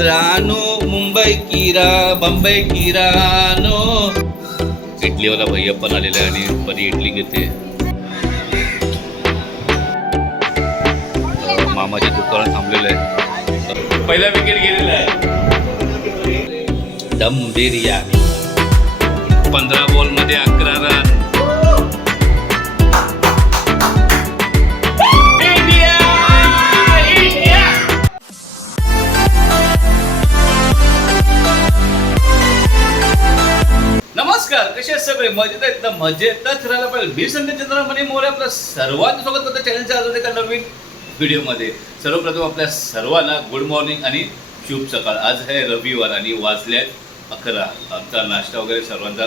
रानो मुंबई किरा बंबई किरानो इडलीवाला भैया पण आलेला आहे आणि परी इडली घेते. अं, मामाच्या दुकानात थांबलेलं आहे. पहिला विकेट गेलेला आहे. दम बिर्याणी. पंधरा बॉलमध्ये अकरा रन नमस्कार कसे आहेत सगळे? मजेत आहेत? तर मजेतच राहायला पाहिजे. मी संदेश चंद्रमणी मोरे आपलं सर्वांचं स्वागत करतो चॅनलच्या अजून एका नवीन व्हिडिओमध्ये सर्वप्रथम आपल्या सर्वांना गुड मॉर्निंग आणि शुभ सकाळ. आज आहे रविवार आणि वाजले आहेत अकरा. आमचा नाश्ता वगैरे सर्वांचा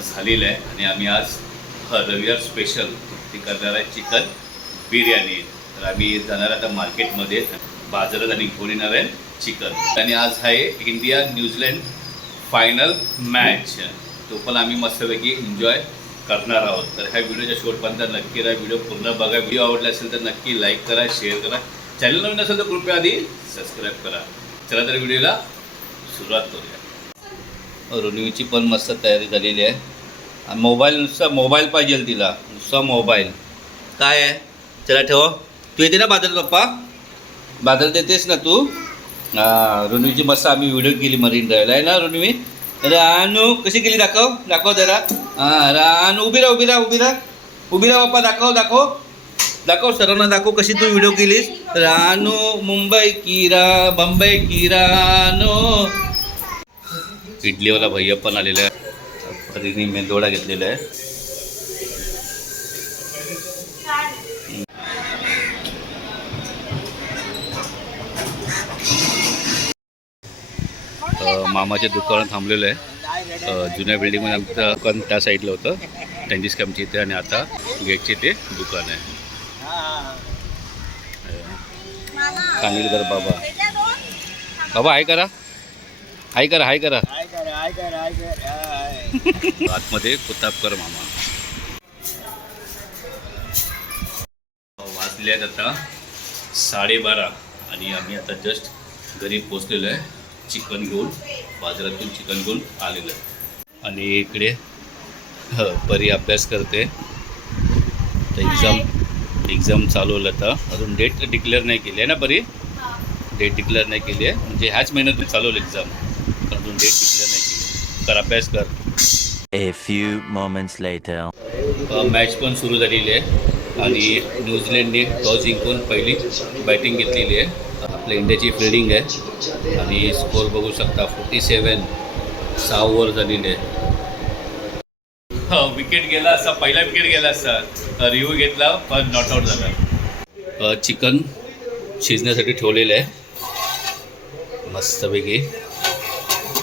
झालेला आहे आणि आम्ही आज हा रविवार स्पेशल ती करणार आहे चिकन बिर्याणी. तर आम्ही जाणार आता मार्केटमध्ये बाजारात आणि घेऊन येणार आहे चिकन. आणि आज आहे इंडिया न्यूझीलंड फायनल मॅच तो पण आम्ही मस्तपैकी एन्जॉय करणार आहोत. तर ह्या व्हिडिओच्या शेवटपर्यंत नक्की राहा. व्हिडिओ पूर्ण बघा. व्हिडिओ आवडला असेल तर नक्की लाईक करा शेअर करा. चॅनल नवीन असेल तर कृपया आधी सबस्क्राईब करा. चला तर व्हिडिओला सुरुवात करूया. रुनवीची पण मस्त तयारी झालेली आहे. आणि मोबाईल नुसता मोबाईल पाहिजे तिला. नुसता मोबाईल काय आहे? चला ठेव. तू येते ना बाजारात पप्पा? बाजारात येतेस ना तू? हां रुनवीची मस्त आम्ही व्हिडिओ केली मरीन ड्राईव्हला आहे ना रुनवी? रानू कशी केली दाखव दाखव जरा. हां रानू उभी राहा उभी राहा उभी राहा. उभी राहा बाप्पा दाखव दाखव. दाखव सर्वांना दाखव कशी तू व्हिडिओ केलीस. रानू मुंबई किरा बंबई किरानो इडलीवाला भैया पण आलेला आहे. परीने मेंदोडा घेतलेला आहे. मामाचे मामाच्या दुकानात थांबलेलं आहे. जुन्या बिल्डिंगमध्ये आमचं दुकान त्या साईडला होतं. त्यांची स्कॅमची इथे आणि आता गेटचे ते दुकान आहे. कानिलकर बाबा. बाबा हाय करा. हाय करा हाय करा. आतमध्ये कुतापकर मामा. वाजले आहेत आता साडेबारा आणि आम्ही आता जस्ट घरी पोचलेलो आहे. चिकन घेऊन बाजारातून चिकन घेऊन आलेलो आहे. आणि इकडे परी अभ्यास करते. तर एक्झाम एक्झाम चालू होईल आता. अजून डेट डिक्लेअर नाही केली आहे ना परी? डेट डिक्लेअर नाही केली आहे. म्हणजे ह्याच महिन्यातून चालू होईल एक्झाम अजून डेट डिक्लेअर नाही केली कर अभ्यास कर. A few moments later. अ, मॅच पण सुरू झालेली आहे. आणि न्यूझीलंडने टॉस जिंकून पहिली बॅटिंग घेतलेली आहे. आपल्या इंडियाची फिल्डिंग आहे. आणि स्कोर बघू शकता फोर्टी सेवन सहा ओव्हर झालेली आहे. हो विकेट गेला असता पहिला विकेट गेला असता रिव्ह्यू घेतला पण नॉट आऊट झाला. चिकन शिजण्यासाठी ठेवलेलं आहे. मस्तपैकी.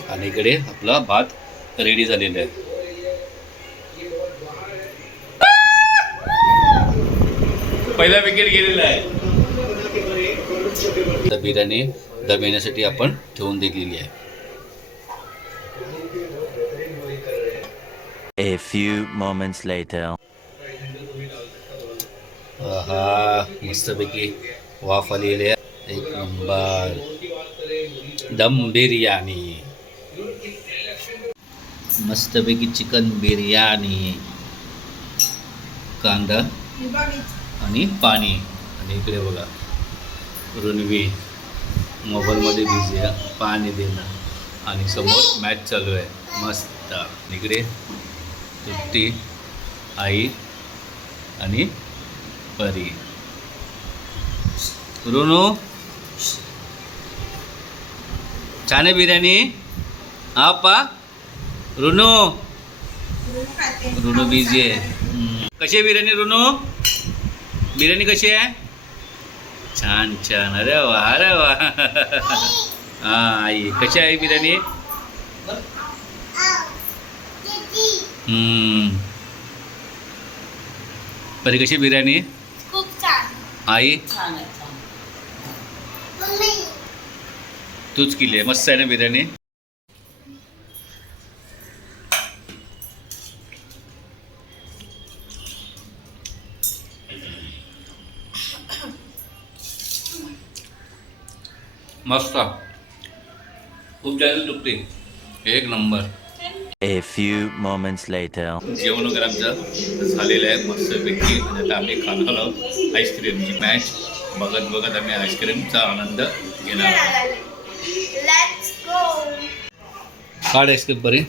आणि इकडे आपला भात रेडी झालेला आहे. पहिला विकेट गेलेला आहे. तर बिर्याणी दम येण्यासाठी आपण ठेवून दिलेली आहे. A few moments later. हा मस्तपैकी वाफ आलेली आहे. एक नंबर. दम बिर्याणी. मस्तपैकी चिकन बिर्याणी. कांदा आणि पाणी. आणि इकडे बघा. रुनवी मोबाईलमध्ये बिझी आहे पाणी देणं आणि समोर मॅच चालू आहे. मस्त. आणि इकडे आई आणि परी. रुनू? छान आहे बिर्याणी. हा पा. रुनू? रुनू बिझी आहे. कशी आहे बिर्याणी रुनू? बिर्याणी कशी आहे? छान छान. अरे वा अरे वा. हा आई. कशी आहे बिर्याणी हम्म. परी कशी बिर्याणी? आई? तूच केली आहे. मस्त आहे ना बिर्याणी? मस्त. खूप चॅनल चुकते. एक number. A few moments later. जेवण वगैरे आमचं झालेलं आहे. मस्तपैकी आता आम्ही खाणार आहोत आईस्क्रीमची मॅच बघत बघत आम्ही आईस्क्रीमचा आनंद घेणार आहोत. Let's go. काढ आईस्क्रीम बरी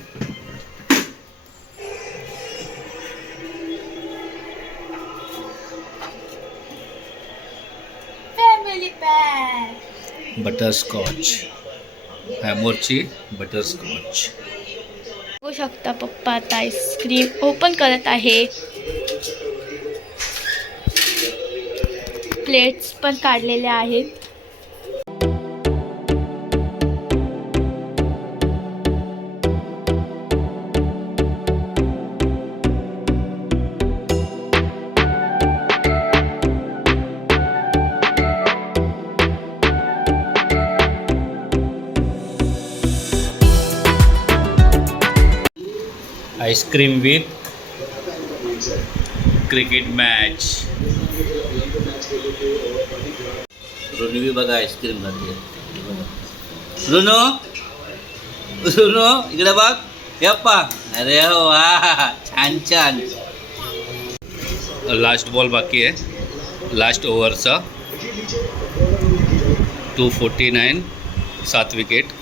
बटरस्कॉच हॅमोरची बटरस्कॉच बघू शकता पप्पा आता आईस्क्रीम ओपन करत आहे. प्लेट्स पण काढलेल्या आहेत. Ice cream with cricket match. Rinvi बघा आईस्क्रीम खाते. ऋणू ऋणू इकडे बघ. यप्पा. अरे वा छान छान. लास्ट बॉल बाकी आहे. लास्ट ओव्हरचा टू फोर्टी नाईन सात विकेट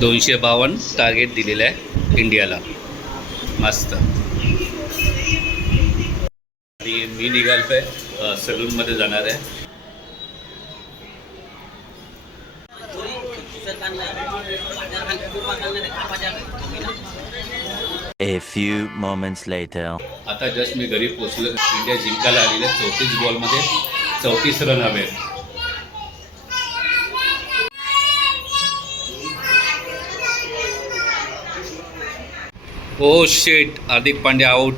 दोनशे बावन्न टार्गेट दिलेलं आहे इंडियाला. मस्त. आणि मी निघालोय अ, सलूनमध्ये जाणार आहे. A few moments later. आता जस्ट मी घरी पोचलो इंडिया जिंकायला आलेले चौतीस बॉलमध्ये चौतीस रन हवे. Oh ओ शेट हार्दिक पांड्या आऊट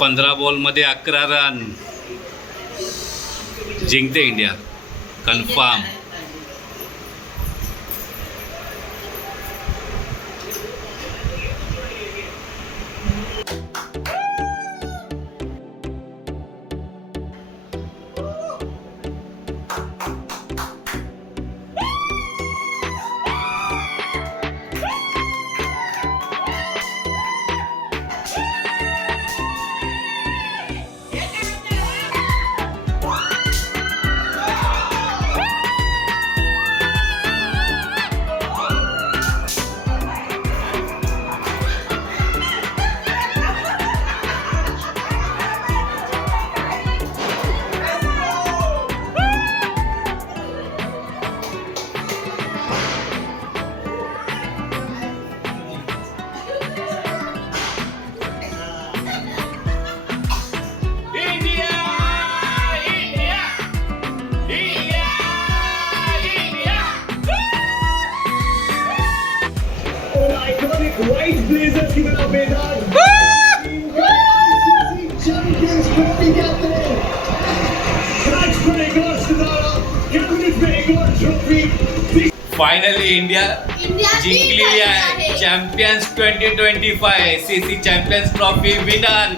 पंधरा बॉलमध्ये अकरा रन जिंकते इंडिया. कन्फर्म फायनली इंडिया जिंकलेली आहे. Champions twenty twenty five C C champions trophy winner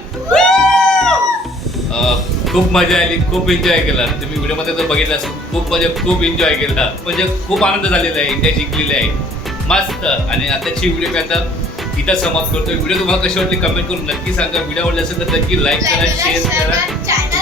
खूप मजा आली खूप एन्जॉय केला. तुम्ही व्हिडिओमध्ये जर बघितलं असेल खूप म्हणजे खूप एन्जॉय केला. म्हणजे खूप आनंद झालेला आहे इंडिया जिंकलेली आहे. मस्त. आणि आताची व्हिडिओ मी आता इथं समाप्त करतो व्हिडिओ तुम्हाला कशी वाटली? कमेंट करून नक्की सांगा. व्हिडिओ आवडला असेल तर नक्की लाईक करा शेअर करा.